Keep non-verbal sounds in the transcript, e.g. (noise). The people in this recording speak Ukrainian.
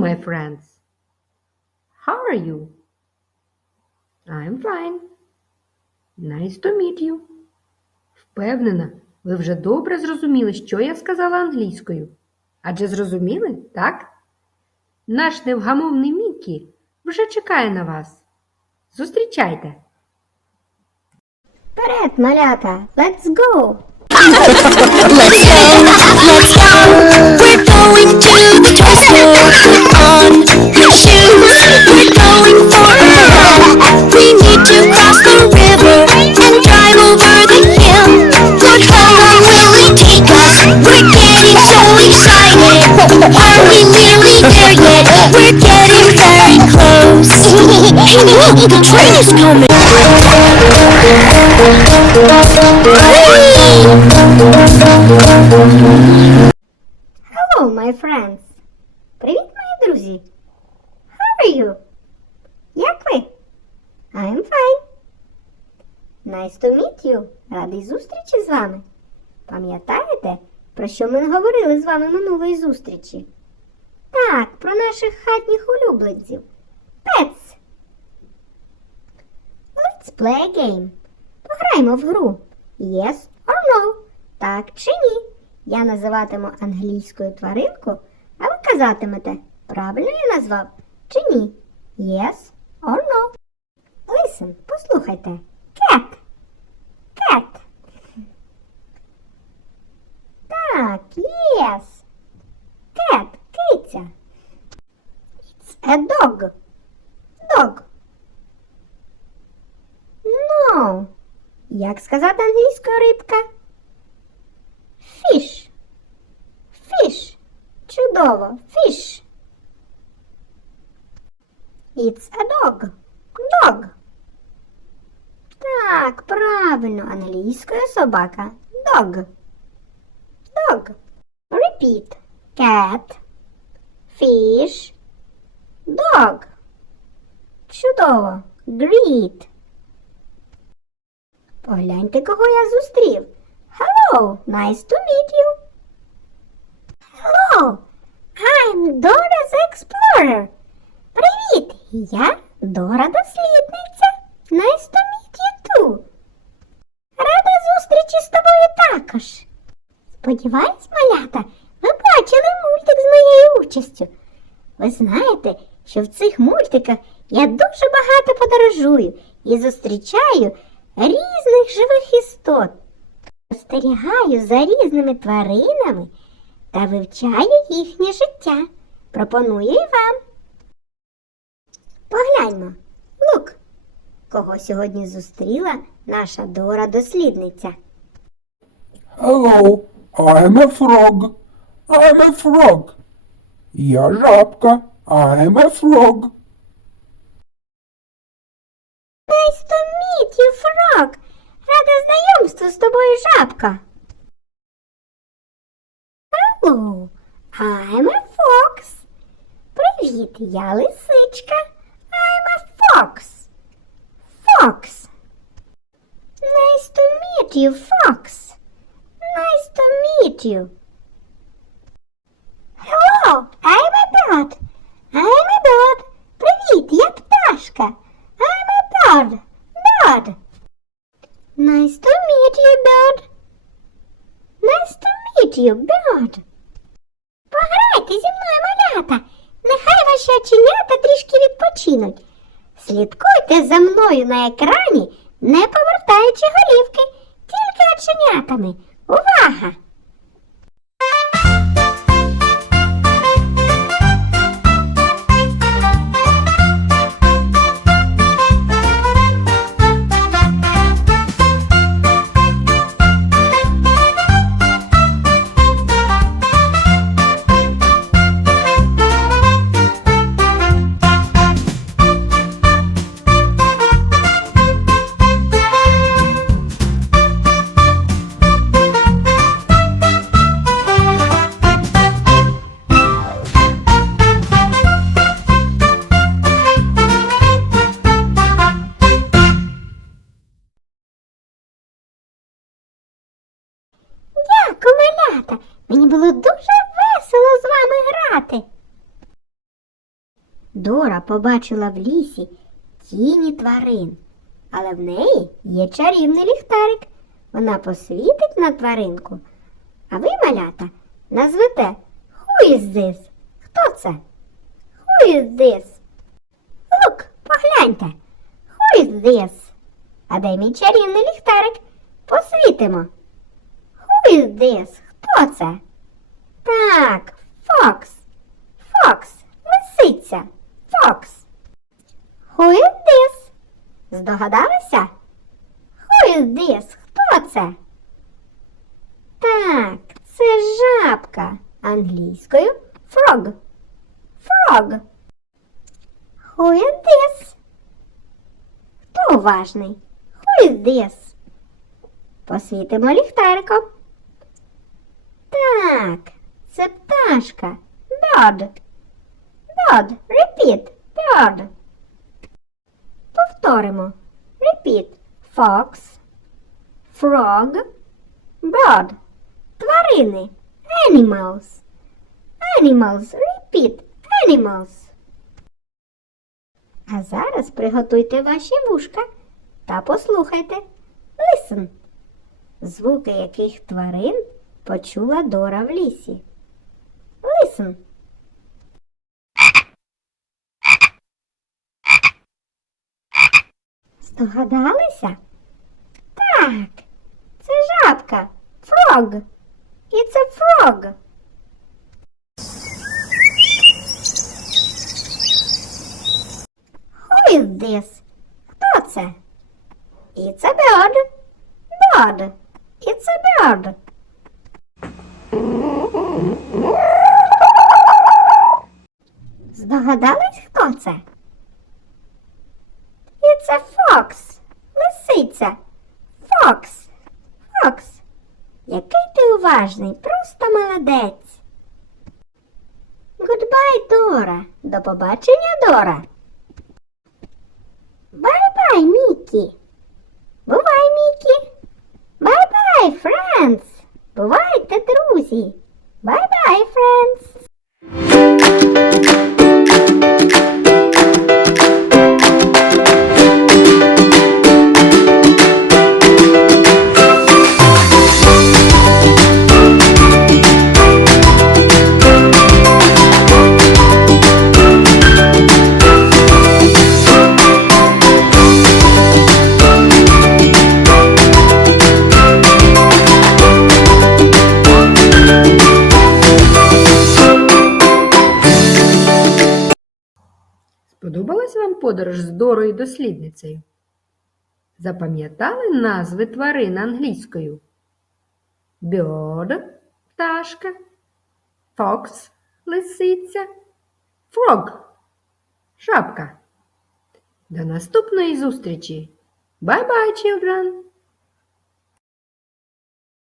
my friends. How are you? I'm fine. Nice to meet you. Впевнена, ви вже добре зрозуміли, що я сказала англійською. Адже зрозуміли, так? Наш невгамовний Мікі вже чекає на вас. Зустрічайте! Вперед, малята, let's go! Let's go, let's go. We're going to the toy store. Put on your shoes. We're going for a ride. We need to cross the river and drive over the hill. But how will it take us? We're getting so excited. Are we nearly there yet? We're getting very close. Hey, (laughs) look, the train is coming. Hello, my friends! Привіт, мої друзі! How are you? Як ви? I'm fine. Nice to meet you. Радий зустрічі з вами. Пам'ятаєте, про що ми говорили з вами минулої зустрічі? Так, про наших хатніх улюбленців. Pets. Let's play a game. Пограємо в гру. Yes. Так чи ні. Я називатиму англійською тваринку, а ви казатимете, правильно я назвав чи ні? Yes or no. Listen, послухайте. Cat. Cat. Так, yes. Cat, киця. It's a dog. Dog. No. Як сказати англійською рибка? Fish. Fish. Чудово. Fish. It's a dog. Dog. Так, правильно. Англійською собака. Dog. Dog. Repeat. Cat. Fish. Dog. Чудово. Great. Погляньте, кого я зустрів. Hello, nice to meet you. Hello, I'm Dora's Explorer. Привіт, я Дора дослідниця. Nice to meet you too. Рада зустрічі з тобою також. Сподіваюсь, малята, ви бачили мультик з моєю участю. Ви знаєте, що в цих мультиках я дуже багато подорожую і зустрічаю різних живих істот. Спостерігаю за різними тваринами та вивчаю їхнє життя. Пропоную і вам. Погляньмо. Лук, кого сьогодні зустріла наша Дора дослідниця. Hello, I'm a frog. I'm a frog. Я жабка. I'm a frog. знайомству з тобою, жабка. Hello, I'm a fox. Привіт, я лисичка. I'm a fox. Fox. Nice to meet you, fox. Nice to meet you. Hello, I'm a bird. I'm a bird. Привіт, я пташка. I'm a bird. Bird. Nice to to meet. Пограйте зі мною, малята. Нехай ваші оченята трішки відпочинуть. Слідкуйте за мною на екрані, не повертаючи голівки, тільки оченятами. Увага! Дякую, малята. Мені було дуже весело з вами грати. Дора побачила в лісі тіні тварин, але в неї є чарівний ліхтарик. Вона посвітить на тваринку. А ви, малята, назвете this? Хто це? Who is погляньте. Who? А де мій чарівний ліхтарик? Посвітимо. Who? Хто це? Так, Fox. Fox. Лисиця. Fox. Who is this? Здогадалися? Who is this? Хто це? Так, це жабка. Англійською frog. Frog. Who is this? Хто уважний? Who is this? Посвітимо ліхтариком. Так, це пташка. Bird. Bird. Repeat. Bird. Повторимо. Repeat. Fox. Frog. Bird. Тварини. Animals. Animals. Repeat. Animals. А зараз приготуйте ваші вушка та послухайте. Listen. Звуки яких тварин почула Дора в лісі. Listen. Здогадалися? Так, це жабка. Frog. It's a frog. Who is this? Хто це? It's a bird. Bird. It's a bird. Здогадались, хто це? It's a fox. Лисиця. Fox. Fox. Який ти уважний, просто молодець. Goodbye, Дора. До побачення, Дора. Бай-бай, Мікі. Бувай, Мікі. Бай-бай, friends. Бувайте, друзі. Бай-бай, friends. Подорож з Дорою дослідницею? Запам'ятали назви тварин англійською? Bird – пташка, fox – лисиця, frog – шапка. До наступної зустрічі! Bye-bye, children!